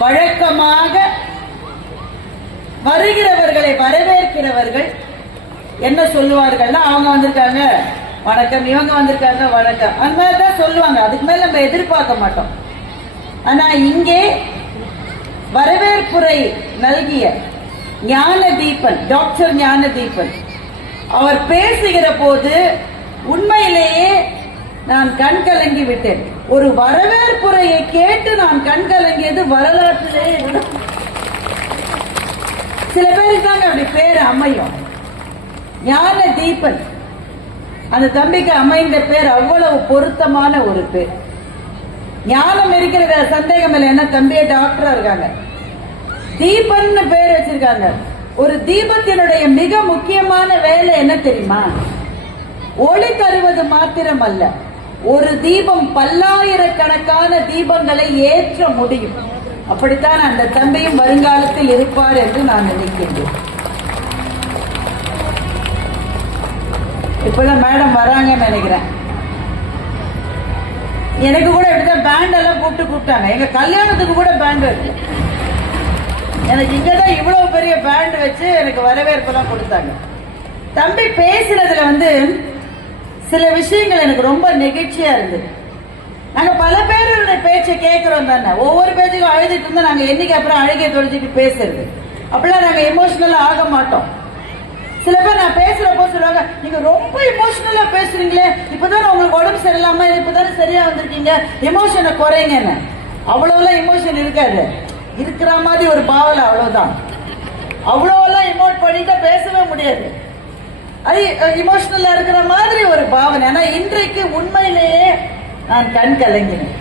வழக்கமாக வருகிறவர்களை வரவேற்கிறவர்கள் என்ன சொல்லுவார்கள்னா அவங்க வந்திருக்காங்க வணக்கம் இவங்க வந்திருக்காங்க வணக்கம். அந்த மாதிரி தான் சொல்லுவாங்க. அதுக்கு மேல நம்ம எதிர்பார்க்க மாட்டோம். ஆனா இங்கே வரவேற்புரை நல்கிய ஞான தீபன் டாக்டர் ஞான தீபன் அவர் பேசுகிற போது உண்மையிலேயே நான் கண் கலங்கி விட்டேன். ஒரு வரவேற்புரையை கேட்டு நான் கண் கலங்கியது வரலாற்றிலேயே சில பேருக்கு தாங்க அப்படி பேர் அமையும். ஞான தீபன். அந்த தம்பிக்கு அமைந்த பேர் அவ்வளவு பொருத்தமான ஒரு பேர். ஞானம் இருக்கிறத சந்தேகம் இல்லை. என்ன தம்பிய டாக்டரா இருக்காங்க. தீபன் பேர் வச்சிருக்காங்க. ஒரு தீபத்தினுடைய மிக முக்கியமான வேலை என்ன தெரியுமா? ஒளி தருவது மாத்திரம் அல்ல ஒரு தீபம் பல்லாயிரக்கணக்கான தீபங்களை ஏற்ற முடியும். அப்படித்தான் அந்த தந்தையும் வருங்காலத்தில் இருப்பார் என்று நான் நினைக்கின்றேன். இப்பதான் மேடம் வராங்கன்னு நினைக்கிறேன். எனக்கு கூட இப்படிதான் பேண்ட் எல்லாம் கூப்பிட்டு கூப்பிட்டாங்க. எங்க கல்யாணத்துக்கு கூட பேண்ட் வச்சு எனக்கு இங்கதான் இவ்வளவு பெரிய பேண்ட் வச்சு எனக்கு வரவேற்பெல்லாம் கொடுத்தாங்க. தம்பி பேசுனதுல வந்து சில விஷயங்கள் எனக்கு ரொம்ப நெகிழ்ச்சியா இருந்தது. நாங்க பல பேருடைய பேச்சை கேட்கிறோம் தானே. ஒவ்வொரு பேச்சுக்கும் அழுதுட்டு இருந்தா நாங்க என்னைக்கு அப்புறம் அழுகை தொலைச்சிட்டு பேசுறது? அப்படிலாம் நாங்க எமோஷனலா ஆக மாட்டோம். சில பேர் நான் பேசுறப்போ சொல்லுவாங்க நீங்க ரொம்ப எமோஷனலா பேசுறீங்களே. இப்பதானே உங்களுக்கு உடம்பு சரியில்லாம இப்பதானே சரியா வந்திருக்கீங்க. எமோஷனை குறைங்கன்னு. அவ்வளவுலாம் எமோஷன் இருக்காது. இருக்கிற மாதிரி ஒரு பாவலை அவ்வளவுதான். அவ்வளோலாம் இமோட் பண்ணிட்டு பேசவே முடியாது. அது இமோஷனலா இருக்கிற மாதிரி ஒரு பாவனை. ஆனா இன்றைக்கு உண்மையிலேயே நான் கண் கலங்கினேன்.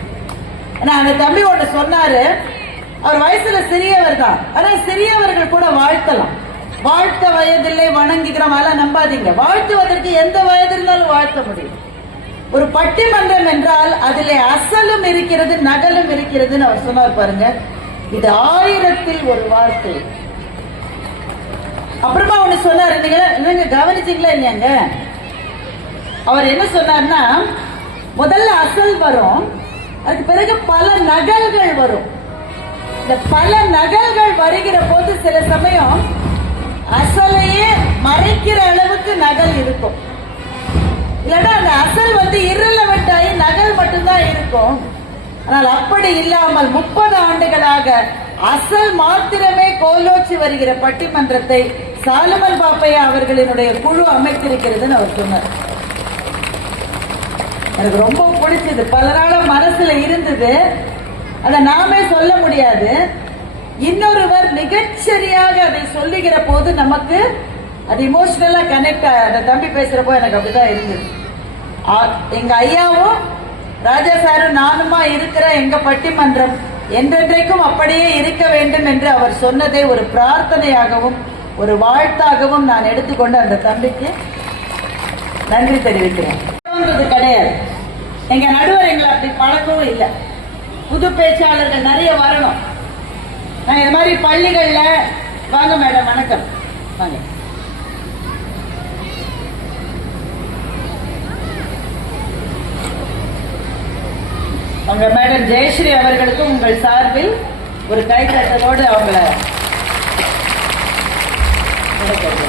ஆனா அந்த தம்பி ஒன்று சொன்னாரு அவர் வயசுல சிறியவர் தான். ஆனா சிறியவர்கள் கூட வாழ்த்தலாம். வாழ்த்த வயதில்லை வணங்குகிற அதெல்லாம் நம்பாதீங்க. வாழ்த்துவதற்கு எந்த வயது இருந்தாலும் வாழ்த்த முடியும். ஒரு பட்டிமன்றம் என்றால் அதில் அசலும் இருக்கிறது நகலும் இருக்கிறதுன்னு அவர் சொன்னார் பாருங்க. இது ஆயிரத்தில் ஒரு வார்த்தை. அப்புறமா ஒண்ணு சொன்னாரு. நீங்க நீங்க கவனிச்சீங்களா இல்லையாங்க? அவர் என்ன சொன்னார்னா முதல்ல அசல் வரும் அதுக்கு பிறகு பல நகல்கள் வரும். இந்த பல நகல்கள் வருகிற போது சில சமயம் அசலையே மறைக்கிற அளவுக்கு நகல் இருக்கும். இல்லைன்னா அந்த அசல் வந்து irrelevant ஆகி நகல் மட்டும்தான் இருக்கும். ஆனால் அப்படி இல்லாமல் முப்பது ஆண்டுகளாக அசல் மாத்திரமே கோலோச்சி வருகிற பட்டிமன்றத்தை சாலமன் பாப்பையா அவர்களினுடைய குழு அமைத்திருக்கிறதுன்னு அவர் சொன்னார். எனக்கு ரொம்ப பிடிச்சது. பல நாள மனசுல இருந்தது. அதை நாமே சொல்ல முடியாது. இன்னொருவர் மிகச்சரியாக அதை சொல்லுகிற போது நமக்கு அது இமோஷனலா கனெக்ட் அந்த தம்பி பேசுறப்போ எனக்கு அப்படிதான் இருந்தது. ஆ- எங்க ஐயாவும் ராஜா சாரும் நானுமா இருக்கிற எங்க பட்டிமன்றம் என்றென்றைக்கும் அப்படியே இருக்க வேண்டும் என்று அவர் சொன்னதை ஒரு பிரார்த்தனையாகவும் ஒரு வாழ்த்தாகவும் நான் எடுத்துக்கொண்டு அந்த தம்பிக்கு நன்றி தெரிவிக்கிறேன். கிடையாது. எங்க நடுவர் எங்களை அப்படி பழக்கவும் இல்லை. புது பேச்சாளர்கள் நிறைய வரணும். நான் இது மாதிரி பள்ளிகள்ல வாங்க மேடம் வணக்கம். வாங்க. உங்க மேடம் ஜெயஸ்ரீ அவர்களுக்கும் உங்கள் சார்பில் ஒரு கைத்தட்டலோடு அவங்கள வணக்கம்.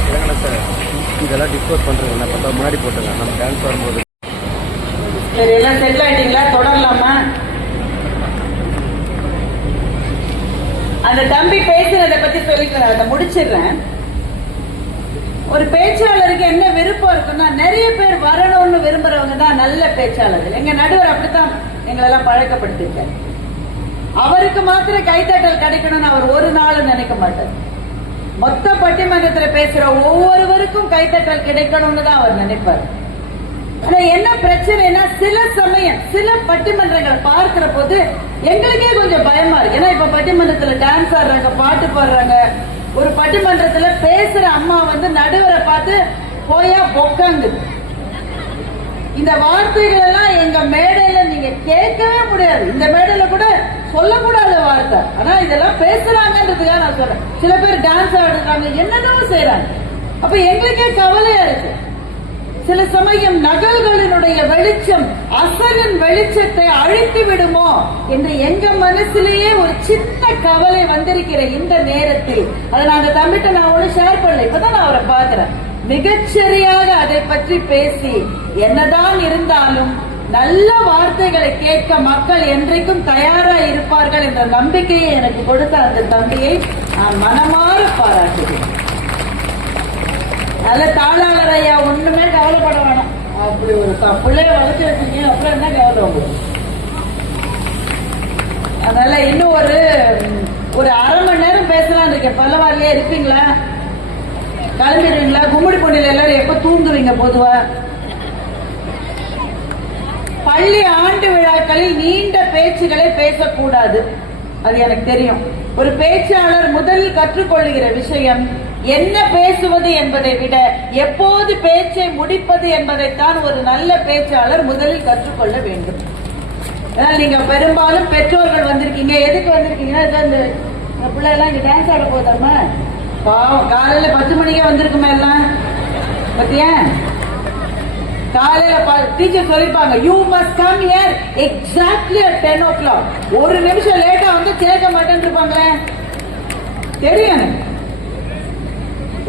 இல்லைங்களா சார் இதெல்லாம் டிஸ்கஸ் பண்ணுறது என்ன பார்த்தா முன்னாடி போட்டுங்க நம்ம டான்ஸ் வரும்போது. சரி எல்லாம் செட்டில் ஆகிட்டீங்களா தொடரலாமா? அந்த தம்பி பேசுறதை பத்தி சொல்லிக்கிறேன் அதை முடிச்சிடுறேன். ஒரு பேச்சாளருக்கு என்ன விருப்பம் இருக்குன்னா நிறைய பேர் வரணும்னு விரும்புறவங்க தான் நல்ல பேச்சாளர்கள். எங்க நடுவர் அப்படித்தான் எங்களெல்லாம் பழக்கப்படுத்திருக்காரு அவருக்கு மாத்திரம் கைத்தட்டல் கிடைக்கணும்னு அவர் ஒரு நாள் நினைக்க மாட்டார். மொத்த பட்டிமன்றத்துல பேசுற ஒவ்வொருவருக்கும் கைத்தட்டல் கிடைக்கணும்னு தான் அவர் நினைப்பார். ஆனா என்ன பிரச்சனைனா சில சமயம் சில பட்டிமன்றங்கள் பார்க்கிற போது எங்களுக்கே கொஞ்சம் பயமா இருக்கு. ஏன்னா இப்ப பட்டிமன்றத்துல டான்ஸ் ஆடுறாங்க பாட்டு பாடுறாங்க. ஒரு பட்டிமன்றத்துல பேசுற அம்மா வந்து நடுவரை பார்த்து போயா பொக்காங்குது இந்த வார்த்தைகள் எல்லாம் எங்க மேடையில முடியாது. இந்த மேடையில கூட சொல்லக்கூடாத வார்த்தை. ஆனா இதெல்லாம் பேசுறாங்கன்றதுக்காக நான் சொல்றேன். சில பேர் டான்ஸ் ஆடுறாங்க என்னென்னவோ செய்யறாங்க அப்ப எங்களுக்கே கவலையா இருக்கு. சில சமயம் நகல்களினுடைய வெளிச்சம் அசலின் வெளிச்சத்தை அழித்து விடுமோ என்று எங்க மனசுலயே ஒரு சின்ன கவலை வந்திருக்கிற இந்த நேரத்தில் அதை நான் அந்த தம்பிட்ட நான் ஒண்ணு ஷேர் பண்ணல. இப்பதான் நான் அவரை பாக்குறேன் மிகச்சரியாக அதை பற்றி பேசி என்னதான் இருந்தாலும் நல்ல வார்த்தைகளை கேட்க மக்கள் என்றைக்கும் தயாரா இருப்பார்கள் என்ற நம்பிக்கையை எனக்கு கொடுத்த அந்த தம்பியை நான் மனமாற பாராட்டுகிறேன். நல்ல தாளாளர் ஐயா ஒண்ணுமே கவலைப்பட வேணாம். அப்படி ஒரு பிள்ளைய வளர்த்து வச்சீங்க அப்புறம் என்ன கவலை உங்களுக்கு? அதனால இன்னும் ஒரு ஒரு அரை மணி நேரம் பேசலாம் இருக்கேன். பல்லவாரிலே இருப்பீங்களா? கிளம்பிடுவீங்களா கும்மிடி பொண்ணில எல்லாரும் எப்ப தூங்குவீங்க பொதுவா? பள்ளி ஆண்டு விழாக்களில் நீண்ட பேச்சுகளை பேசக்கூடாது. அது எனக்கு தெரியும். ஒரு பேச்சாளர் முதலில் கற்றுக்கொள்ளுகிற விஷயம் என்ன பேசுவது என்பதை விட எப்போது பேச்சை முடிப்பது என்பதைத்தான் ஒரு நல்ல பேச்சாளர் முதலில் கற்றுக்கொள்ள வேண்டும். அதனால நீங்க பெரும்பாலும் பெற்றோர்கள் வந்திருக்கீங்க. எதுக்கு வந்திருக்கீங்கன்னா இதோ இந்த பிள்ளை எல்லாம் இங்க டான்ஸ் ஆட போதாமா பாவம் காலையில பத்து மணிக்கே வந்திருக்குமே எல்லாம். பத்தியா? காலையில டீச்சர் சொல்லிருப்பாங்க you must come here exactly at ten o'clock ஒரு நிமிஷம் லேட்டா வந்து சேர்க்க மாட்டேன்னு இருப்பாங்களே தெரியும்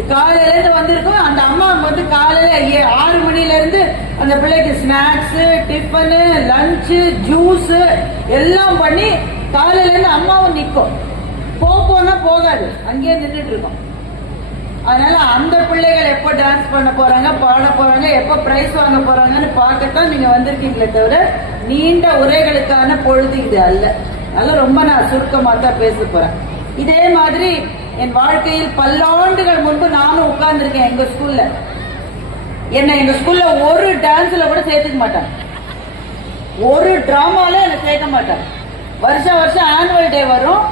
காலையில இருந்து வந்திருக்கோம். அந்த அம்மா வந்து காலையில ஏ- ஆறு மணில இருந்து அந்த பிள்ளைக்கு ஸ்நாக்ஸ் டிஃபனு லஞ்சு ஜூஸ் எல்லாம் பண்ணி காலையில இருந்து அம்மாவும் நிற்கும் போனா போகாது. அங்கேயே நின்றுட்டு இருக்கோம். அதனால அந்த பிள்ளைகள் எப்போ டான்ஸ் பண்ண போறாங்க பாட போறாங்க எப்போ பிரைஸ் வாங்க போறாங்கன்னு பார்க்கத்தான் நீங்க வந்திருக்கீங்களே தவிர நீண்ட உரைகளுக்கான பொழுது இது அல்ல. அதனால ரொம்ப நான் சுருக்கமாக தான் பேச போறேன். இதே மாதிரி என் வாழ்க்கையில் பல்லாண்டுகள் முன்பு நானும் உட்கார்ந்துருக்கேன் எங்க ஸ்கூல்ல என்ன எங்க ஸ்கூல்ல ஒரு டான்ஸ்ல கூட சேர்த்துக்க மாட்டாங்க. ஒரு டிராமால என்ன சேர்க்க மாட்டாங்க. வருஷம் வருஷம் ஆனுவல் டே வரும்.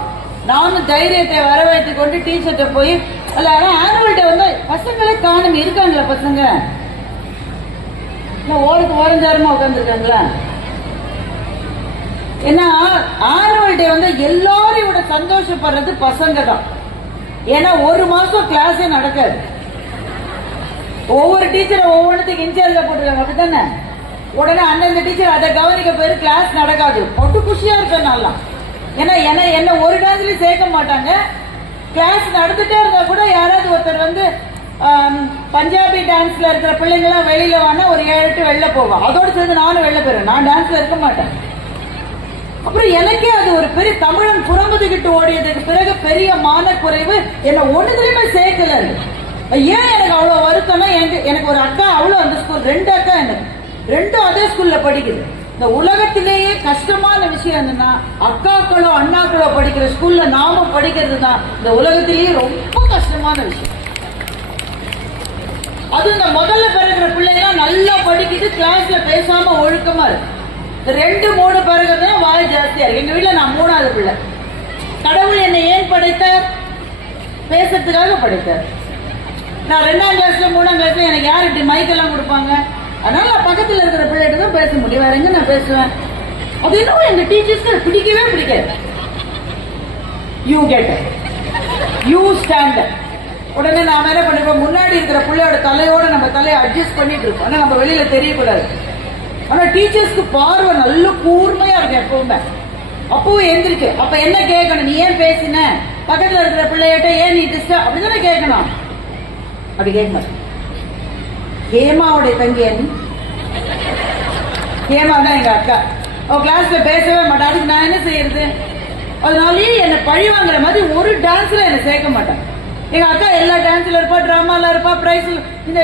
நானும் தைரியத்தை வரவேற்று கொண்டு டீச்சர்கிட்ட போய் அல்ல ஆனுவல் டே வந்து பசங்களே காணும் இருக்காங்களா பசங்க. இல்ல ஓரத்து ஓரஞ்சாரமா உட்காந்துருக்காங்களா ஏன்னா ஆனுவல் டே வந்து எல்லாரையும் சந்தோஷப்படுறது பசங்க தான் ஏன்னா ஒரு மாசம் கிளாஸே நடக்காது. ஒவ்வொரு டீச்சரை ஒவ்வொன்றுத்துக்கு இன்சார்ஜா போட்டுருக்காங்க அப்படித்தானே? உடனே அந்தந்த டீச்சர் அதை கவனிக்க போயிரு கிளாஸ் நடக்காது. பொட்டு குஷியா இருக்க நல்லா. ஏன்னா என்ன என்ன ஒரு டான்ஸ்லயும் சேர்க்க மாட்டாங்க. கிளாஸ் நடந்துட்டே இருந்தா கூட யாராவது ஒருத்தர் வந்து பஞ்சாபி டான்ஸ்ல இருக்கிற பிள்ளைங்களாம் வெளியில வானா ஒரு ஏழு எட்டு வெளில போவோம் அதோட சேர்ந்து நானும் வெளில போயிருவேன் நான் டான்ஸ்ல இருக்க மாட்டேன். அப்புறம் எனக்கே அது ஒரு பெரிய தமிழன் புறம்புதுகிட்டு ஓடியதுக்கு பிறகு பெரிய மானக்குறைவு. என்னை ஒண்ணுதுலயுமே சேர்க்கல அது. ஏன் எனக்கு அவ்வளவு வருத்தம்னா எனக்கு எனக்கு ஒரு அக்கா அவ்வளவு அந்த ஸ்கூல் ரெண்டு அக்கா எனக்கு. ரெண்டும் அதே ஸ்கூல்ல படிக்குது. இந்த உலகத்திலேயே கஷ்டமான விஷயம் என்னன்னா அக்காக்களோ அண்ணாக்களோ படிக்கிற ஸ்கூல்ல நாம படிக்கிறது தான் இந்த உலகத்திலேயே ரொம்ப கஷ்டமான விஷயம். அது இந்த முதல்ல பிறகுற பிள்ளைங்கலாம் நல்லா படிக்குது கிளாஸ்ல பேசாம ஒழுக்கமா இருக்கு. ரெண்டு மூணு பிறகுறது வாய் ஜாஸ்தியா இருக்கு. எங்க வீட்டுல நான் மூணாவது பிள்ளை. கடவுள் என்னை ஏன் படைத்தார்? பேசுறதுக்காக படைத்தார். நான் ரெண்டாம் கிளாஸ்ல மூணாம் கிளாஸ்ல எனக்கு யார் இப்படி மைக்கெல்லாம் கொடுப்பாங்க? அதனால நான் பக்கத்துல இருக்கிற பிள்ளைகிட்ட தான் பேச முடியும். வேற எங்க நான் பேசுவேன்? அது என்னவோ எங்க டீச்சர்ஸ்க்கு பிடிக்கவே பிடிக்காது. யூ கெட் யூ ஸ்டாண்ட் உடனே நாம என்ன பண்ணிருப்போம் முன்னாடி இருக்கிற பிள்ளையோட தலையோட நம்ம தலையை அட்ஜஸ்ட் பண்ணிட்டு இருக்கோம் ஆனா நம்ம வெளியில தெரியக்கூடாது. ஆனா டீச்சர்ஸ்க்கு பார்வை நல்ல கூர்மையா இருக்கும் எப்பவுமே. அப்பவும் எந்திருக்கு அப்ப என்ன கேட்கணும்? நீ ஏன் பேசின? பக்கத்துல இருக்கிற பிள்ளைகிட்ட ஏன் நீ டிஸ்டர்ப் அப்படிதானே கேட்கணும். அப்படி கேட்க மாட்டேன் ஹேமாவுடைய தங்கி நீ ஹேமா தான் எங்க அக்கா. அவ கிளாஸ்ல பேசவே மாட்டான் அதுக்கு நான் என்ன செய்யறது? அதனாலயே என்ன பழி வாங்குற மாதிரி ஒரு டான்ஸ்ல என்ன சேர்க்க மாட்டான் எங்க அக்கா எல்லா டான்ஸ்ல இருப்பா டிராமால இருப்பா பிரைஸ் இந்த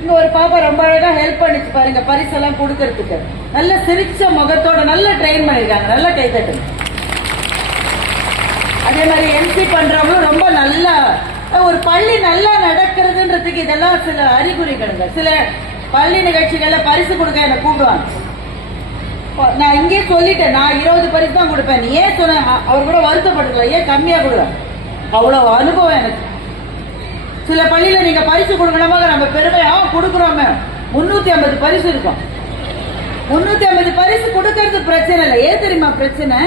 இங்க ஒரு பாப்பா ரொம்ப அழகா ஹெல்ப் பண்ணிச்சு பாருங்க பரிசெல்லாம் கொடுக்கறதுக்கு. நல்ல சிரிச்ச முகத்தோட நல்ல ட்ரெயின் பண்ணிருக்காங்க. நல்லா கை தட்டுங்க. அதே மாதிரி எம்சி பண்றவங்களும் ரொம்ப நல்லா ஒரு பள்ளி நல்லா நடக்கிறதுன்றதுக்கு இதெல்லாம் சில அறிகுறிகளுங்க. சில பள்ளி நிகழ்ச்சிகள்ல பரிசு கொடுக்க என்ன கூப்பிடுவாங்க. நான் இங்கே சொல்லிட்டேன். நான் இருபது பரிசு தான் கொடுப்பேன். நீ ஏன் சொன்ன? அவர் கூட வருத்தப்பட்டுக்கல ஏன் கம்மியா கொடுக்கலாம் அவ்வளவு அனுபவம் எனக்கு. சில பள்ளியில நீங்க பரிசு கொடுக்கணுமா நம்ம பெருமையா கொடுக்குறோமே. முன்னூத்தி ஐம்பது பரிசு இருக்கும். முன்னூத்தி ஐம்பது பரிசு கொடுக்கறது பிரச்சனை பிரச்சனை இல்லை. ஏன் தெரியுமா பிரச்சனை?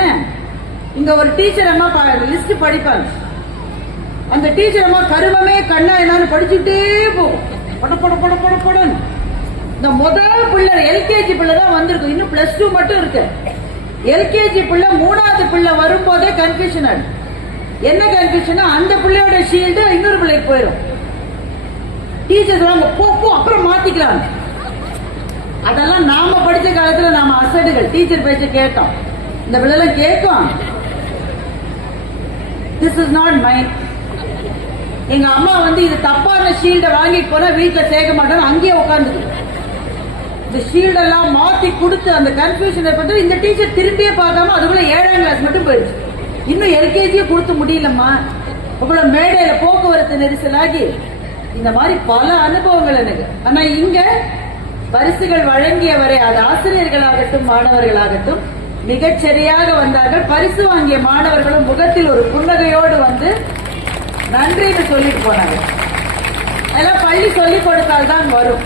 இங்க ஒரு டீச்சர் அம்மா லிஸ்ட் படிப்பாங்க. அந்த டீச்சர் அம்மா கருவமே கண்ணா என்னன்னு படிச்சுட்டே போகும். பட பட பட பட படன்னு. இந்த முதல் பிள்ளை எல்கேஜி பிள்ளை தான் வந்திருக்கும். இன்னும் பிளஸ் டூ மட்டும் இருக்கு. எல்கேஜி பிள்ளை மூணாவது பிள்ளை வரும்போதே கன்ஃபியூஷன் ஆகும் என்ன கன்ஃபியூஷன் அந்த பிள்ளையோட ஷீல்டு இன்னொரு பிள்ளைக்கு போயிடும் டீச்சர்ஸ் எல்லாம் போ போ அப்புறம் மாத்திக்கலாம் அதெல்லாம் நாம படிச்ச காலத்துல நாம அசடுகள். டீச்சர் பேச்ச கேட்டோம். இந்த பிள்ளைலாம் கேட்கும். திஸ் இஸ் நாட் மைண்ட் எங்க அம்மா வந்து இது தப்பான ஷீல்ட வாங்கிட்டு போனா வீட்டுல சேர்க்க மாட்டோம் அங்கேயே உட்காந்துக்கு இந்த ஷீல்டெல்லாம் மாத்தி கொடுத்து அந்த கன்ஃபியூஷன் பத்தி இந்த டீச்சர் திரும்பியே பார்க்காம அதுக்குள்ள ஏழாம் கிளாஸ் மட்டும் போயிடுச்சு. இன்னும் எல்கேஜியே கொடுத்து முடியலம்மா. அவ்வளவு மேடையில போக்குவரத்து நெரிசலாகி இந்த மாதிரி பல அனுபவங்கள் எனக்கு. ஆனா இங்க பரிசுகள் வழங்கியவரை அது ஆசிரியர்களாகட்டும் மாணவர்களாகட்டும் மிகச்சரியாக வந்தார்கள். பரிசு வாங்கிய மாணவர்களும் முகத்தில் ஒரு புன்னகையோடு வந்து நன்றின்னு சொல்லிட்டு போனாங்க அதெல்லாம் பள்ளி சொல்லிக் கொடுத்தால்தான் வரும்.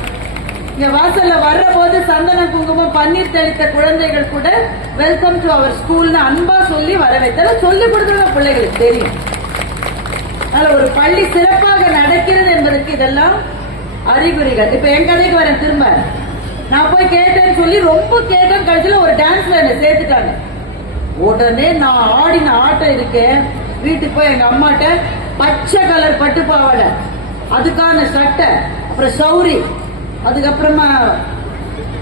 இங்க வாசல்ல வர்ற போது சந்தன குங்குமம் பன்னீர் தெளித்த குழந்தைகள் கூட வெல்கம் டு அவர் ஸ்கூல்னு அன்பா சொல்லி வர வைத்தால சொல்லி கொடுத்தா பிள்ளைகளுக்கு தெரியும். அதனால ஒரு பள்ளி சிறப்பாக நடக்கிறது என்பதற்கு இதெல்லாம் அறிகுறிகள். இப்ப என் கதைக்கு வரேன் திரும்ப. நான் போய் கேட்டேன்னு சொல்லி ரொம்ப கேட்டேன். கடைசியில ஒரு டான்ஸ்ல என்னை சேர்த்துட்டாங்க. உடனே நான் ஆடின ஆட்டம் இருக்கேன் வீட்டுக்கு போய் எங்க அம்மாட்ட பச்சை கலர் பட்டு பாவாடை. அதுக்கான சட்டை அப்புறம் சௌரி அதுக்கப்புறமா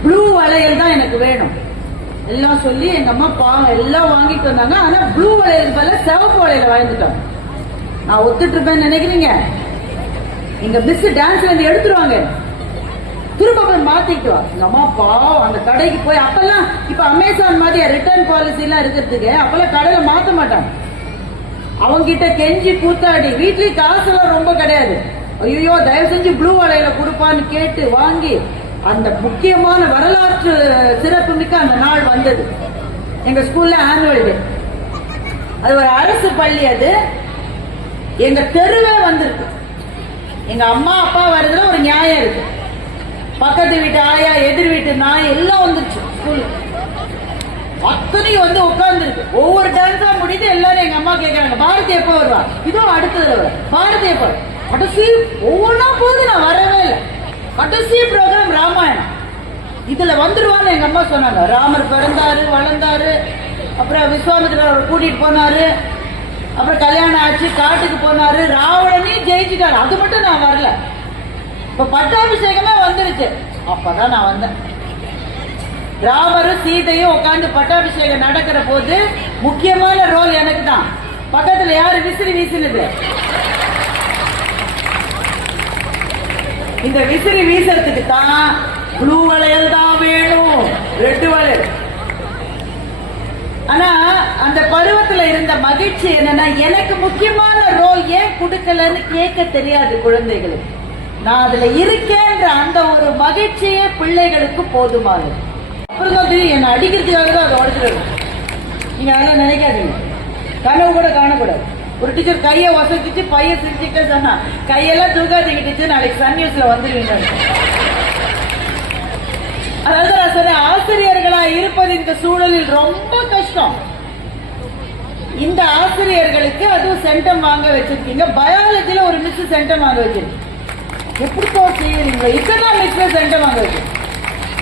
ப்ளூ வளையல் தான் எனக்கு வேணும். எல்லாம் சொல்லி எங்க அம்மா பாவம் எல்லாம் வாங்கிட்டு வந்தாங்க. ஆனா ப்ளூ வளையல் பல சிவப்பு வளையல வாங்கிட்டோம். நான் ஒத்துட்டு இருப்பேன்னு நினைக்கிறீங்க? எங்க மிஸ் டான்ஸ்ல இருந்து எடுத்துருவாங்க. திரும்ப போய் மாத்திட்டு வா. எங்க அம்மா பாவம் அந்த கடைக்கு போய் அப்பெல்லாம் இப்ப அமேசான் மாதிரி ரிட்டர்ன் பாலிசி எல்லாம் இருக்கிறதுக்கு அப்பெல்லாம் கடையில மாத்த மாட்டாங்க. அவங்கிட்ட கெஞ்சி கூத்தாடி வீட்லயும் காசெல்லாம் ரொம்ப கிடையாது. ஐயோ தயவு செஞ்சு ப்ளூ வலையில கொடுப்பான்னு கேட்டு வாங்கி அந்த முக்கியமான வரலாற்று சிறப்பு மிக்க அந்த நாள் வந்தது. எங்க ஸ்கூல்ல ஆனுவல் டே அது ஒரு அரசு பள்ளி அது. எங்க தெருவே வந்திருக்கு. எங்க அம்மா அப்பா வர்றதுல ஒரு நியாயம் இருக்கு. பக்கத்து வீட்டு ஆயா எதிர் வீட்டு நாய் எல்லாம் வந்துருச்சு ஸ்கூலுக்கு அத்தனையும் வந்து உட்கார்ந்துருக்கு. ஒவ்வொரு டான்ஸா முடிந்து எல்லாரும் எங்க அம்மா கேட்கறாங்க பாரதி எப்போ வருவா? இதோ அடுத்தது வர பாரதி எப்போ கடைசி ஒவ்வொன்றா போது நான் வரவே இல்லை. கடைசி ப்ரோக்ராம் ராமாயணம். இதுல வந்துருவான்னு எங்க அம்மா சொன்னாங்க. ராமர் பிறந்தாரு வளர்ந்தாரு அப்புறம் விஸ்வாமித்திரர் அவர் கூட்டிட்டு போனாரு அப்புறம் கல்யாணம் ஆச்சு காட்டுக்கு போனாரு ராவணனையும் ஜெயிச்சுட்டாரு. அது மட்டும் நான் வரல. இப்ப பட்டாபிஷேகமே வந்துருச்சு. அப்பதான் நான் வந்தேன். ராமரும் சீதையும் உட்காந்து பட்டாபிஷேகம் நடக்கிற போது முக்கியமான ரோல் எனக்கு தான் பக்கத்துல யாரு விசிறி வீசினது? இந்த விசிறி வீசுறதுக்கு தான் ப்ளூ வளையல் தான் வேணும். ரெட்டு வளையல். ஆனா அந்த பருவத்துல இருந்த மகிழ்ச்சி என்னன்னா எனக்கு முக்கியமான ரோல் ஏன் கொடுக்கலன்னு கேட்க தெரியாது குழந்தைகளுக்கு. நான் அதுல இருக்கேன்ற அந்த ஒரு மகிழ்ச்சியே பிள்ளைகளுக்கு போதுமானது. மட்டும்தான் தெரியும் என்னை அடிக்கிறதுக்காக தான் அதை உடச்சிடுது நீங்க அதெல்லாம் நினைக்காதீங்க. கனவு கூட காணக்கூடாது. ஒரு டீச்சர் கையை வசதிச்சு பையன் சிரிச்சுக்கிட்டே சொன்னா கையெல்லாம் தூக்காதீங்க டீச்சர் நாளைக்கு சன் நியூஸ்ல வந்துருவீங்க. அதாவது நான் சொன்னேன் ஆசிரியர்களா இருப்பது இந்த சூழலில் ரொம்ப கஷ்டம். இந்த ஆசிரியர்களுக்கு அதுவும் சென்டம் வாங்க வச்சிருக்கீங்க. பயாலஜில ஒரு மிஸ் சென்டம் வாங்க வச்சிருக்கீங்க. எப்படி செய்யறீங்க? எக்கனாமிக்ஸ்ல சென்டம் வாங்க வச்சிருக்கீங்க.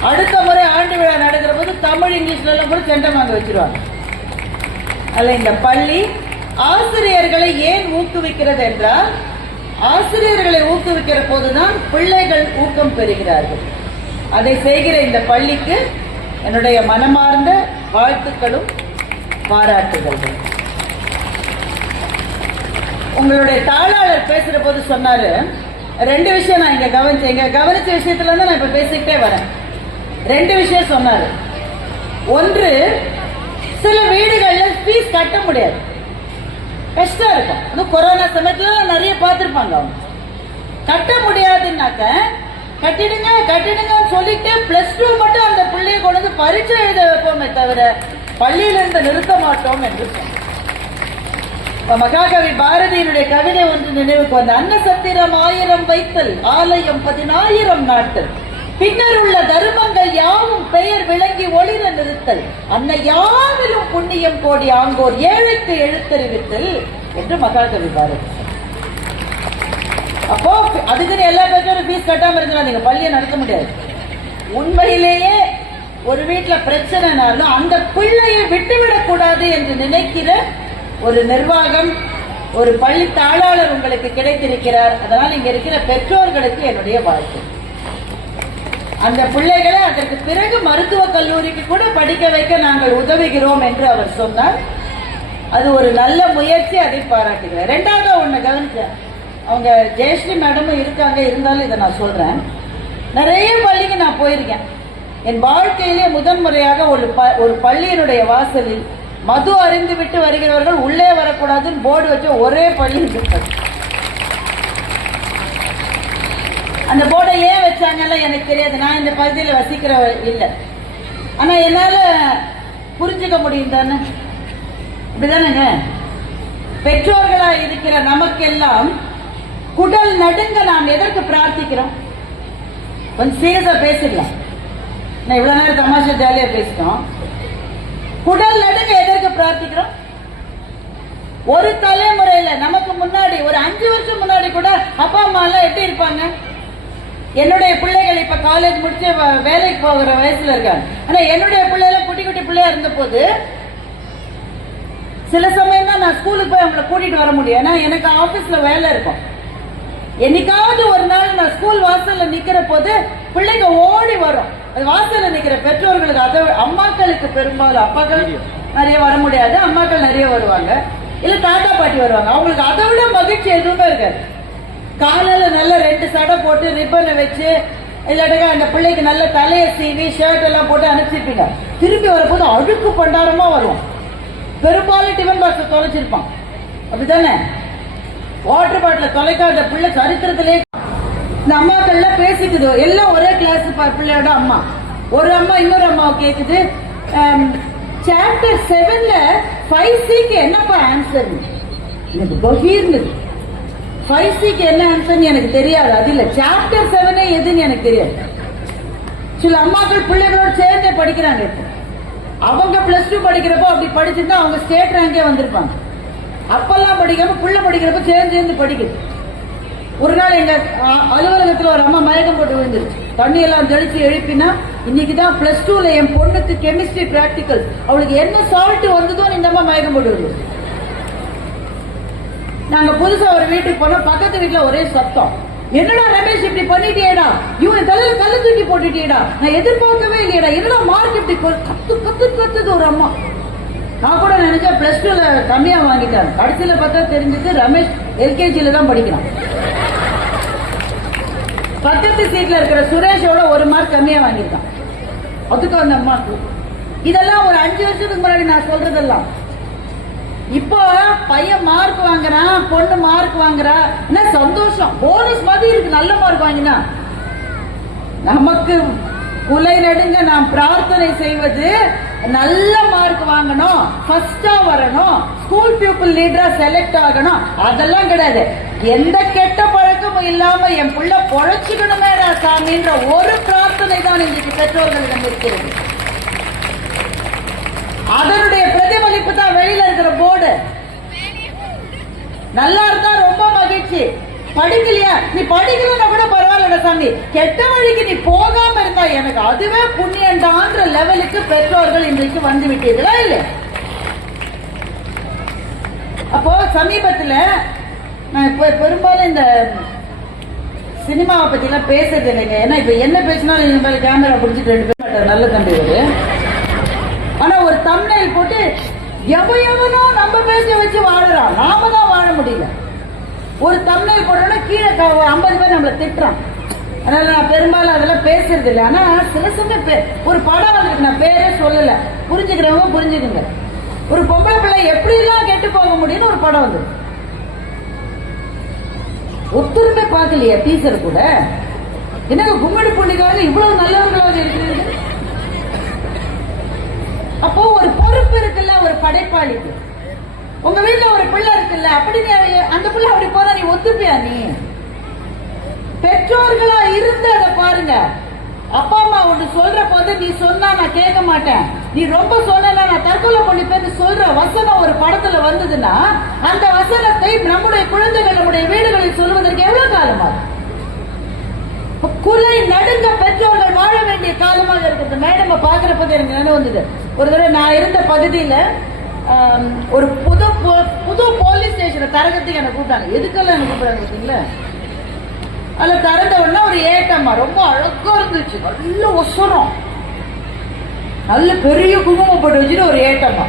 அடுத்த முறை ஆண்டு விழா நடக்கிற போது தமிழ் இங்கிலீஷ்ல எல்லாம் கூட சென்டம் வாங்க வச்சிருவாங்க. அல்ல இந்த பள்ளி ஆசிரியர்களை ஏன் ஊக்குவிக்கிறது என்றால் ஆசிரியர்களை ஊக்குவிக்கிற போதுதான் பிள்ளைகள் ஊக்கம் பெறுகிறார்கள். அதை செய்கிற இந்த பள்ளிக்கு என்னுடைய மனமார்ந்த வாழ்த்துக்களும் பாராட்டுகள் உங்களுடைய தாளாளர் பேசுற போது சொன்னாரு ரெண்டு விஷயம் நான் இங்க கவனிச்சேன். இங்க கவனிச்ச விஷயத்துல இருந்து நான் இப்ப பேசிக்கிட்டே வரேன். ரெண்டு விஷயம் சொன்னாரு. ஒன்று சில வீடுகள்ல ஃபீஸ் கட்ட முடியாது. கஷ்டம் இருக்கும். இன்னும் கொரோனா சமயத்துல நிறைய பார்த்துருப்பாங்க அவங்க. கட்ட முடியாதுன்னாக்க கட்டிடுங்க கட்டிடுங்கன்னு சொல்லிட்டு பிளஸ் டூ மட்டும் அந்த பிள்ளைய கொண்டு வந்து பரீட்சை எழுத வைப்போமே தவிர பள்ளியிலிருந்து நிறுத்த மாட்டோம் என்று இப்ப மகாகவி பாரதியினுடைய கவிதை ஒன்று நினைவுக்கு வந்த அன்ன சத்திரம் ஆயிரம் வைத்தல் ஆலயம் பதினாயிரம் நாட்கள். பின்னர் உள்ள தர்மங்கள் யாவும் பெயர் விளங்கி ஒளிர நிறுத்தல். அன்னை யாவிலும் புண்ணியம் கோடி ஆங்கோர் ஏழைக்கு எழுத்தறிவித்தல் என்று மகாகவி பாரதி அப்போ அதுக்குன்னு எல்லா பேரும் ஃபீஸ் கட்டாம இருந்தா நீங்க பள்ளியை நடத்த முடியாது. உண்மையிலேயே ஒரு வீட்டுல பிரச்சனைனாலும் அந்த பிள்ளையை விட்டுவிடக் கூடாது என்று நினைக்கிற ஒரு நிர்வாகம் ஒரு பள்ளி தாளாளர் உங்களுக்கு கிடைத்திருக்கிறார். அதனால் இங்க இருக்கிற பெற்றோர்களுக்கு என்னுடைய வாழ்த்து. அந்த பிள்ளைகளை அதற்கு பிறகு மருத்துவக் கல்லூரிக்கு கூட படிக்க வைக்க நாங்கள் உதவுகிறோம் என்று அவர் சொன்னார். அது ஒரு நல்ல முயற்சி அதை பாராட்டுகிறேன் ரெண்டாவது ஒண்ணு கவனிக்க அவங்க ஜெயஸ்ரீ மேடமும் இருக்காங்க இருந்தாலும் இதை நான் சொல்றேன். நிறைய பள்ளிக்கு நான் போயிருக்கேன். என் வாழ்க்கையிலே முதன்முறையாக ஒரு ப ஒரு பள்ளியினுடைய வாசலில் மது அறிந்து விட்டு வருகிறவர்கள் உள்ளே வரக்கூடாதுன்னு போர்டு வச்சு ஒரே பள்ளி இருக்கிறது அந்த போர்டை ஏன் வச்சாங்கல்ல எனக்கு தெரியாது. நான் இந்த பகுதியில் வசிக்கிறவர் இல்லை. ஆனால் என்னால் புரிஞ்சுக்க முடியும் தானே? இப்படிதானேங்க? பெற்றோர்களாக இருக்கிற நமக்கெல்லாம் குடல் நடுங்க நாம் எதற்கு பிரார்த்திக்கிறோம்? கொஞ்சம் சீரியஸாக பேசிடலாம் நான் இவ்வளோ நேரம் தமாஷா ஜாலியாக பேசிட்டோம். குடல் நடுங்க எதற்கு பிரார்த்திக்கிறோம்? ஒரு தலைமுறையில நமக்கு முன்னாடி ஒரு அஞ்சு வருஷம் முன்னாடி கூட அப்பா அம்மா எல்லாம் எப்படி இருப்பாங்க? என்னுடைய பிள்ளைகள் இப்ப காலேஜ் முடிச்சு வேலைக்கு போகிற வயசுல இருக்காங்க. ஆனா என்னுடைய பிள்ளைகள் குட்டி குட்டி பிள்ளையா இருந்த போது சில சமயம் தான் நான் ஸ்கூலுக்கு போய் அவங்கள கூட்டிட்டு வர முடியும். ஏன்னா எனக்கு ஆபீஸ்ல வேலை இருக்கும். என்னைக்காவது ஒரு நாள் நான் ஸ்கூல் வாசல்ல நிக்கிற போது பிள்ளைங்க ஓடி வரும். அது வாசல்ல நிக்கிற பெற்றோர்களுக்கு அதை அம்மாக்களுக்கு பெரும்பாலும் அப்பாக்கள் நிறைய வர முடியாது. அம்மாக்கள் நிறைய வருவாங்க. இல்ல தாத்தா பாட்டி வருவாங்க. அவங்களுக்கு அதை விட மகிழ்ச்சி எதுவுமே இருக்காது. காலையில நல்ல ரெண்டு சடை போட்டு ரிப்பனை வச்சு இல்லாட்டக்கா அந்த பிள்ளைக்கு நல்ல தலையை சீவி ஷர்ட் எல்லாம் போட்டு அனுப்பிச்சிருப்பீங்க. திரும்பி வரும்போது அழுக்கு பண்டாரமாக வரும். பெரும்பாலும் டிஃபன் பாக்ஸை தொலைச்சிருப்பான். அப்படிதானே வாட்டர் பாட்டில தொலைக்காத பிள்ளை சரித்திரத்திலே இந்த அம்மாக்கள்லாம் பேசிக்குது. எல்லாம் ஒரே கிளாஸ் பிள்ளையோட அம்மா. ஒரு அம்மா இன்னொரு அம்மா கேக்குது. சாப்டர் செவன்ல ஃபைவ் சிக்கு என்னப்பா ஆன்சர் எனக்கு பகீர்னு ஃபைவ் சிக்கு என்ன ஆன்சர்னு எனக்கு தெரியாது. அது இல்ல சாப்டர் செவனே எதுன்னு எனக்கு தெரியாது. சில அம்மாக்கள் பிள்ளைகளோட சேர்ந்தே படிக்கிறாங்க. இப்போ அவங்க பிளஸ் டூ படிக்கிறப்போ அப்படி படிச்சிருந்தா அவங்க ஸ்டேட் ரேங்கே வந்திருப்பாங்க. அப்பெல்லாம் படிக்காம புள்ள படிக்கிறப்ப சேர்ந்து சேர்ந்து படிக்குது. ஒரு நாள் எங்க அலுவலகத்தில் ஒரு அம்மா மயக்கம் போட்டு விழுந்துருச்சு. தண்ணி எல்லாம் தெளிச்சு எழுப்பினா இன்னைக்கு தான் பிளஸ் டூல என் பொண்ணுக்கு கெமிஸ்ட்ரி பிராக்டிக்கல் அவளுக்கு என்ன சால்ட் வந்ததோ இந்த அம்மா மயக்கம் போட்டு விழுந்துருச்சு. நாங்க புதுசா ஒரு வீட்டுக்கு போனோம். பக்கத்து வீட்டுல ஒரே சத்தம். என்னடா ரமேஷ் இப்படி பண்ணிட்டேடா இவன் தலையில கல்லு தூக்கி போட்டுட்டேடா நான் எதிர்பார்க்கவே இல்லையடா. என்னடா மார்க் இப்படி கத்து கத்து கத்துது ஒரு அம்மா. நான் கூட நினைச்சேன் பிளஸ் டூல கம்மியா வாங்கிட்டாங்க. கடைசியில பார்த்தா தெரிஞ்சது ரமேஷ் எல்கேஜில தான் படிக்கிறான். பக்கத்து சீட்ல இருக்கிற சுரேஷோட ஒரு மார்க் கம்மியா வாங்கியிருக்கான். அதுக்கு அந்த அம்மாக்கு இதெல்லாம் ஒரு அஞ்சு வருஷத்துக்கு முன்னாடி நான் சொல்றதெல்லாம். இப்போ பையன் மார்க் வாங்குறான் பொண்ணு மார்க் வாங்குறா என்ன சந்தோஷம். போனஸ் மாதிரி இருக்கு நல்ல மார்க் வாங்கினா. நமக்கு குலை நடுங்க நாம் பிரார்த்தனை செய்வது நல்ல மார்க் வாங்கணும் ஃபர்ஸ்டா வரணும் ஸ்கூல் பீப்புள் லீடரா செலக்ட் ஆகணும் அதெல்லாம் கிடையாது. எந்த கெட்ட பழக்கமும் இல்லாம என் புள்ள பொழைச்சுக்கணுமேடா சாமின்ற ஒரு பிரார்த்தனை தான் இன்றைக்கு பெற்றோர்களிடம் இருக்கிறது அதனுடைய பிரதிபலிப்பு தான் வெளியில இருக்கிற போர்டு. நல்லா இருந்தா ரொம்ப மகிழ்ச்சி. படிக்கலையா? நீ படிக்கலன்னா கூட பரவாயில்ல சாமி. கெட்ட வழிக்கு நீ போகாம இருந்தா எனக்கு அதுவே புண்ணியண்டான்ற லெவலுக்கு பெற்றோர்கள் இன்றைக்கு வந்து விட்டீர்களா இல்ல அப்போ சமீபத்துல நான் இப்ப பெரும்பாலும் இந்த சினிமாவை பத்தி எல்லாம் பேசுறது இல்லைங்க. ஏன்னா இப்ப என்ன பேசினாலும் இந்த மாதிரி கேமரா பிடிச்சிட்டு ரெண்டு பேரும் நல்ல தம்பி ஒரு ஆனா ஒரு தம்னைல் போட்டு எவன் எவனோ நம்ம பேச்ச வச்சு வாழறான். நாம தான் வாழ முடியல. ஒரு தமிழர் போடுறோன்னா கீழே ஐம்பது பேர் நம்மளை திட்டுறான். அதனால நான் பெரும்பாலும் அதெல்லாம் பேசுறது இல்லை. ஆனா சில சமயம் பே- ஒரு படம் வந்துருக்கு. நான் பேரே சொல்லல. புரிஞ்சுக்கிறவங்க புரிஞ்சுக்குங்க. ஒரு பொம்பளை பிள்ளை எப்படி எல்லாம் கெட்டு போக முடியும்னு ஒரு படம் வந்து ஒத்துருமே பார்க்கலையா டீச்சர் கூட. என்னங்க கும்மிடி புள்ளிக்காக இவ்வளவு நல்லவங்களாவது இருக்கிறீங்க? அப்போ ஒரு பொறுப்பு இருக்குல்ல ஒரு படைப்பாளிக்கு. உங்க வீட்டுல ஒரு பிள்ளை இருக்குல்ல அப்படி நீ அந்த பிள்ளை அப்படி போறா நீ ஒத்துப்பியா நீ? பெற்றோர்களா இருந்து அதை பாருங்க. அப்பா அம்மா ஒன்று சொல்ற போது நீ சொன்னா நான் கேட்க மாட்டேன். நீ ரொம்ப சொன்னா நான் தற்கொலை பண்ணி பேர் சொல்ற வசனம் ஒரு படத்துல வந்ததுன்னா அந்த வசனத்தை நம்முடைய குழந்தைகள் நம்முடைய வீடுகளில் சொல்வதற்கு எவ்வளவு காலமாகும்? குலை நடுங்க பெற்றோர்கள் வாழ வேண்டிய காலமாக இருக்கிறது மேடம் பாக்குறப்ப எனக்கு நினைவு வந்தது. ஒரு தடவை நான் இருந்த பகுதியில ஒரு புது புது போலீஸ் ஸ்டேஷனை தரகத்துக்கு என்ன கூப்பிட்டாங்க. எதுக்கெல்லாம் எனக்கு கூப்பிட்டாங்க பார்த்தீங்களா? அதுல திறந்த உடனே ஒரு ஏட்டம்மா ரொம்ப அழகா இருந்துச்சு. நல்ல ஒசரம். நல்ல பெரிய குங்குமம் போட்டு வச்சுட்டு ஒரு ஏட்டம்மா.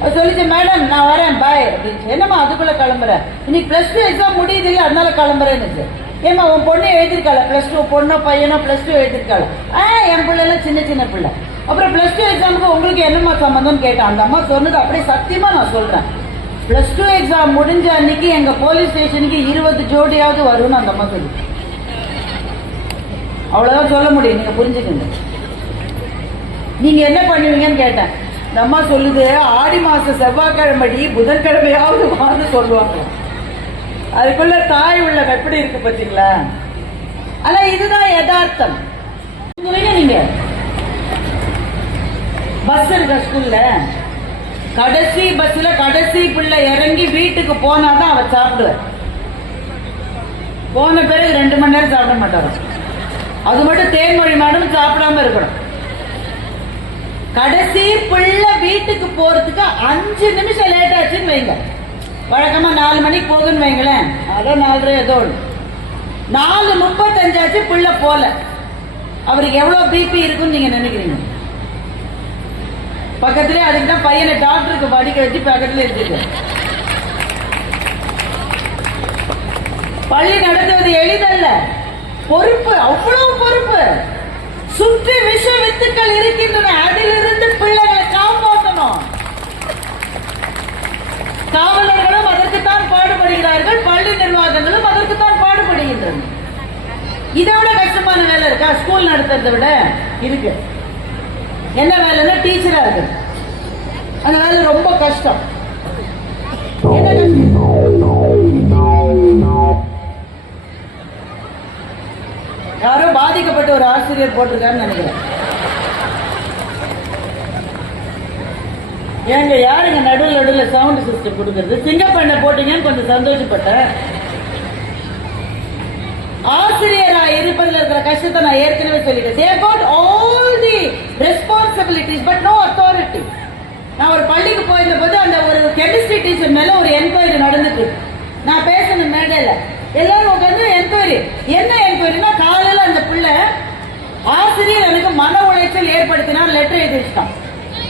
அது சொல்லிச்சு மேடம் நான் வரேன் பாய் அப்படின்னு என்னம்மா அதுக்குள்ள கிளம்புறேன் இன்னைக்கு பிளஸ் டூ எக்ஸாம் முடியுது இல்லை அதனால கிளம்புறேன்னு ஏமா உன் பொண்ணு எழுதிருக்காள ப்ளஸ் டூ பொண்ணோ பையனோ ப்ளஸ் டூ எழுதிருக்காள ஆ என் பிள்ளைலாம் சின்ன சின்ன பிள்ளை. அப்புறம் ப்ளஸ் டூ எக்ஸாமுக்கு உங்களுக்கு என்னம்மா சம்மந்தம்னு கேட்டேன். அந்த அம்மா சொன்னது அப்படியே சத்தியமாக நான் சொல்கிறேன் ப்ளஸ் டூ எக்ஸாம் முடிஞ்ச அன்னைக்கு எங்கள் போலீஸ் ஸ்டேஷனுக்கு இருபது ஜோடியாவது வரும்னு அந்த அம்மா சொல்லி. அவ்வளோதான் சொல்ல முடியும். நீங்கள் புரிஞ்சுக்கங்க. நீங்கள் என்ன பண்ணுவீங்கன்னு கேட்டேன். இந்த அம்மா சொல்லுது ஆடி மாதம் செவ்வாய்க்கிழமை புதன்கிழமையாவது வாழ்ந்து சொல்லுவாங்க. அதுக்குள்ள தாய் உள்ள எப்படி இருக்கு பாத்தீங்களா? ஆனா இதுதான் யதார்த்தம். நீங்க பஸ் இருக்க ஸ்கூல்ல கடைசி பஸ்ல கடைசி பிள்ளை இறங்கி வீட்டுக்கு போனாதான் அவ சாப்பிடுவார் போன பிறகு ரெண்டு மணி நேரம் சாப்பிட மாட்டாரு அது மட்டும் தேன்மொழி மேடம் சாப்பிடாம இருக்கணும். கடைசி பிள்ளை வீட்டுக்கு போறதுக்கு அஞ்சு நிமிஷம் லேட் ஆச்சுன்னு வைங்க. வழக்கமா நாலு மணிக்கு போகுன்னு வைங்களேன். அதோ நாலரை ஏதோ நாலு முப்பத்தஞ்சாச்சு பிள்ளை போல. அவருக்கு எவ்வளவு பிபி இருக்குன்னு நீங்க நினைக்கிறீங்க? பக்கத்துலயே அதுக்கு தான் பையனை டாக்டருக்கு படிக்க வச்சு பக்கத்துல இருக்கு பள்ளி நடத்துவது எளிதல்ல. பொறுப்பு அவ்வளவு பொறுப்பு. சுற்றி விஷ வித்துக்கள் இருக்கின்றன. அதிலிருந்து பிள்ளைகளை காப்பாற்றணும் காவலர்களும் அதற்குத்தான் பாடுபடுகிறார்கள் பள்ளி நிர்வாகங்களும் அதற்குத்தான் பாடுபடுகின்றன. இதை விட கஷ்டமான வேலை இருக்கா? ஸ்கூல் நடத்துறதை விட இருக்கு. என்ன வேலைன்னா டீச்சரா இருக்கு அந்த வேலை ரொம்ப கஷ்டம். யாரும் யாரோ பாதிக்கப்பட்ட ஒரு ஆசிரியர் போட்டிருக்காருன்னு நினைக்கிறேன். ஏங்க யாருங்க நடுவில் நடுவில் சவுண்ட் சிஸ்டம் கொடுக்கறது? சிங்கப்பண்ணை போட்டீங்கன்னு கொஞ்சம் சந்தோஷப்பட்டேன். ஆசிரியரா இருப்பதில் இருக்கிற கஷ்டத்தை நான் ஏற்கனவே சொல்லிட்டேன். They got all the responsibilities but no authority நான் ஒரு பள்ளிக்கு போயிருந்த போது அந்த ஒரு கெமிஸ்ட்ரி டீச்சர் மேல ஒரு என்கொயரி நடந்துட்டு நான் பேசின மேடையில எல்லாரும் உட்காந்து என்கொயரி என்ன என்கொயரினா காலையில அந்த பிள்ளை ஆசிரியர் எனக்கு மன உளைச்சல் ஏற்படுத்தினார் லெட்டர் எழுதி வச்சுட்டான்.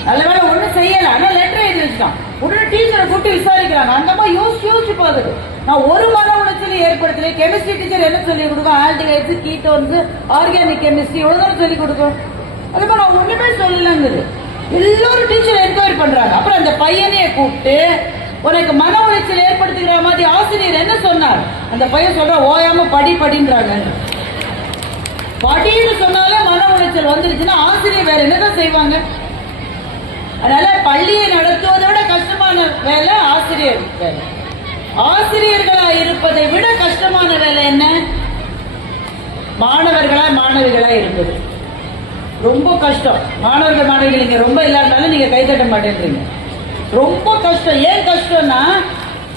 நல்ல வேலை ஒண்ணும் செய்யல. ஆனா லெட்டர் எழுதி வச்சுட்டான். உடனே டீச்சரை கூட்டி விசாரிக்கிறாங்க. அந்த மாதிரி யோசிச்சு யோசிச்சு பாக்குது நான் ஒரு மன உளைச்சல் ஏற்படுத்தல. கெமிஸ்ட்ரி டீச்சர் என்ன சொல்லி கொடுக்கும்? ஆல்டிகைட்ஸ் கீட்டோன்ஸ் ஆர்கானிக் கெமிஸ்ட்ரி எவ்வளவு சொல்லி கொடுக்கும்? அது மாதிரி நான் ஒண்ணுமே சொல்லலங்குது. எல்லாரும் டீச்சர் என்கொயரி பண்றாங்க. அப்புறம் அந்த பையனைய கூப்பிட்டு உனக்கு மன உளைச்சல் ஏற்படுத்துகிற மாதிரி ஆசிரியர் என்ன சொன்னார்? அந்த பையன் சொல்ற ஓயாம படி படின்றாங்க. படின்னு சொன்னாலே மன உளைச்சல் வந்துருச்சுன்னா ஆசிரியர் வேற என்னதான் செய்வாங்க? அதனால பள்ளியை நடத்துவதை விட கஷ்டமான வேலை ஆசிரியர் வேலை. ஆசிரியர்களா இருப்பதை விட கஷ்டமான வேலை என்ன? மாணவர்களா மாணவிகளா இருப்பது. ரொம்ப கஷ்டம். மாணவர்கள் மாணவிகள் நீங்க ரொம்ப இல்லாதனால நீங்க கை தட்ட மாட்டேன்றீங்க. ரொம்ப கஷ்டம். ஏன் கஷ்டம்னா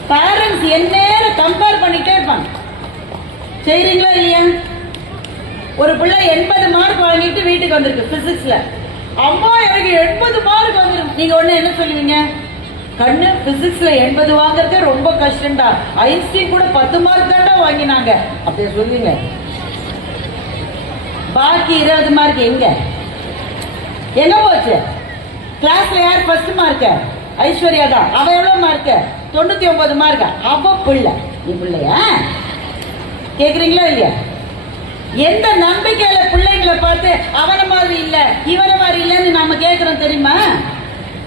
பேரண்ட்ஸ் எந்நேரம் கம்பேர் பண்ணிட்டே இருப்பாங்க. செய்றீங்களா இல்லையா? ஒரு பிள்ளை எண்பது மார்க் வாங்கிட்டு வீட்டுக்கு வந்திருக்கு பிசிக்ஸ்ல அம்மா எனக்கு எண்பது மார்க் வந்துடும் நீங்க ஒண்ணு என்ன சொல்லுவீங்க? கண்ணு பிசிக்ஸ்ல எண்பது வாங்குறதே ரொம்ப கஷ்டம்டா. ஐன்ஸ்டீன் கூட பத்து மார்க் தான்டா வாங்கினாங்க. அப்படியே சொல்லுவீங்க. பாக்கி இருபது மார்க் எங்க? என்ன போச்சு? கிளாஸ்ல யார் ஃபர்ஸ்ட் மார்க்க ஐஸ்வர்யா தான். அவ எவ்வளவு மார்க் தொண்ணூத்தி ஒன்பது மார்க் அவ பிள்ளை. நீ பிள்ளையா? கேக்குறீங்களா இல்லையா? எந்த நம்பிக்கையில பிள்ளைங்களை பார்த்து அவன மாதிரி இல்ல இவன மாதிரி இல்லன்னு நாம கேக்குறோம் தெரியுமா?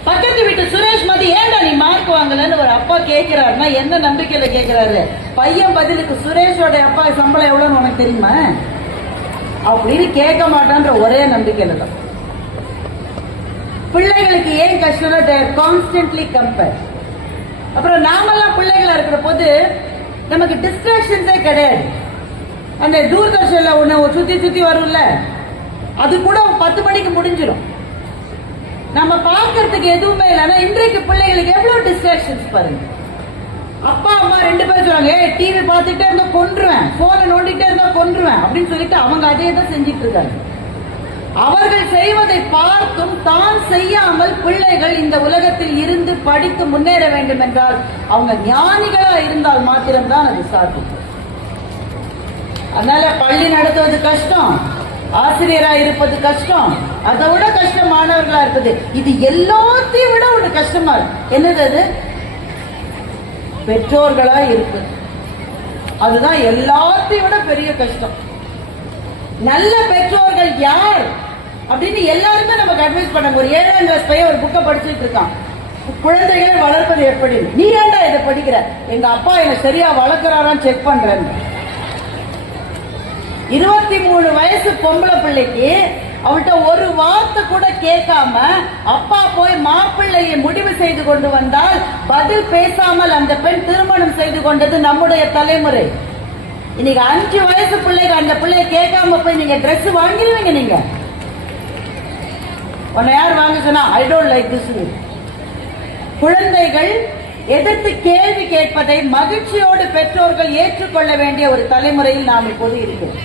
பக்கத்து வீட்டு சுரேஷ் மதி ஏன்டா நீ மார்க் வாங்கலன்னு ஒரு அப்பா கேக்குறாருன்னா எந்த நம்பிக்கையில கேக்குறாரு? பையன் பதிலுக்கு சுரேஷோட அப்பா சம்பளம் எவ்வளவுன்னு உனக்கு தெரியுமா? அப்படின்னு கேட்க மாட்டான்ற ஒரே நம்பிக்கையில தான். பிள்ளைகளுக்கு ஏன் கஷ்டம்னா தேர் கான்ஸ்டன்ட்லி கம்பேர் அப்புறம் நாமெல்லாம் பிள்ளைகளா இருக்கிற போது நமக்கு டிஸ்ட்ராக்ஷன்ஸே கிடையாது. அந்த தூர்தர்ஷன்ல ஒண்ணு சுத்தி சுத்தி வரும்ல அது கூட பத்து மணிக்கு முடிஞ்சிடும் நம்ம பார்க்கறதுக்கு எதுவுமே இல்லைன்னா இன்றைக்கு பிள்ளைகளுக்கு எவ்வளவு டிஸ்ட்ராக்ஷன்ஸ் பாருங்க. அப்பா அம்மா ரெண்டு பேரும் சொல்லுவாங்க ஏ டிவி பார்த்துட்டே இருந்தா கொன்றுவேன். போனை நோண்டிட்டே இருந்தா கொன்றுவேன். அப்படின்னு சொல்லிட்டு அவங்க அதே தான் செஞ்சிட்டு இருக்காங்க. அவர்கள் செய்வதை பார்த்தும் தான் செய்யாமல் பிள்ளைகள் இந்த உலகத்தில் இருந்து படித்து முன்னேற வேண்டும் என்றால் அவங்க ஞானிகளா இருந்தால் மாத்திரம்தான் அது சாத்தியம். அதனால பள்ளி நடத்துவது கஷ்டம். ஆசிரியரா இருப்பது கஷ்டம். அதை விட கஷ்டம் மாணவர்களா இருக்குது. இது எல்லாத்தையும் விட ஒரு கஷ்டமா இருக்கு. என்னது அது? பெற்றோர்களா இருப்பது அதுதான் எல்லாத்தையும் விட பெரிய கஷ்டம். நல்ல பெற்றோர்கள் யார்? அப்படின்னு எல்லாருமே நமக்கு அட்வைஸ் பண்ண ஒரு ஏழாம் கிளாஸ் பையன் ஒரு புக்கை படிச்சுட்டு இருக்கான். குழந்தைகளை வளர்ப்பது எப்படி? நீ ஏன்டா இதை படிக்கிற? எங்க அப்பா என்ன சரியா வளர்க்குறாரான்னு செக் பண்றேன் இருபத்தி மூணு வயசு பொம்பளை பிள்ளைக்கு அவள்கிட்ட ஒரு வார்த்தை கூட கேட்காம அப்பா போய் மாப்பிள்ளையை முடிவு செய்து கொண்டு வந்தால் பதில் பேசாமல் அந்த பெண் திருமணம் செய்து கொண்டது நம்முடைய தலைமுறை. இன்னைக்கு அஞ்சு வயசு பிள்ளைக்கு அந்த பிள்ளைய கேட்காம போய் நீங்க ட்ரெஸ் வாங்கிடுவீங்க நீங்க. உன்னை யார் வாங்க சொன்னா ஐ டோன்ட் லைக் திஸ் குழந்தைகள் எதிர்த்து கேள்வி கேட்பதை மகிழ்ச்சியோடு பெற்றோர்கள் ஏற்றுக்கொள்ள வேண்டிய ஒரு தலைமுறையில் நாம் இப்போது இருக்கிறோம்.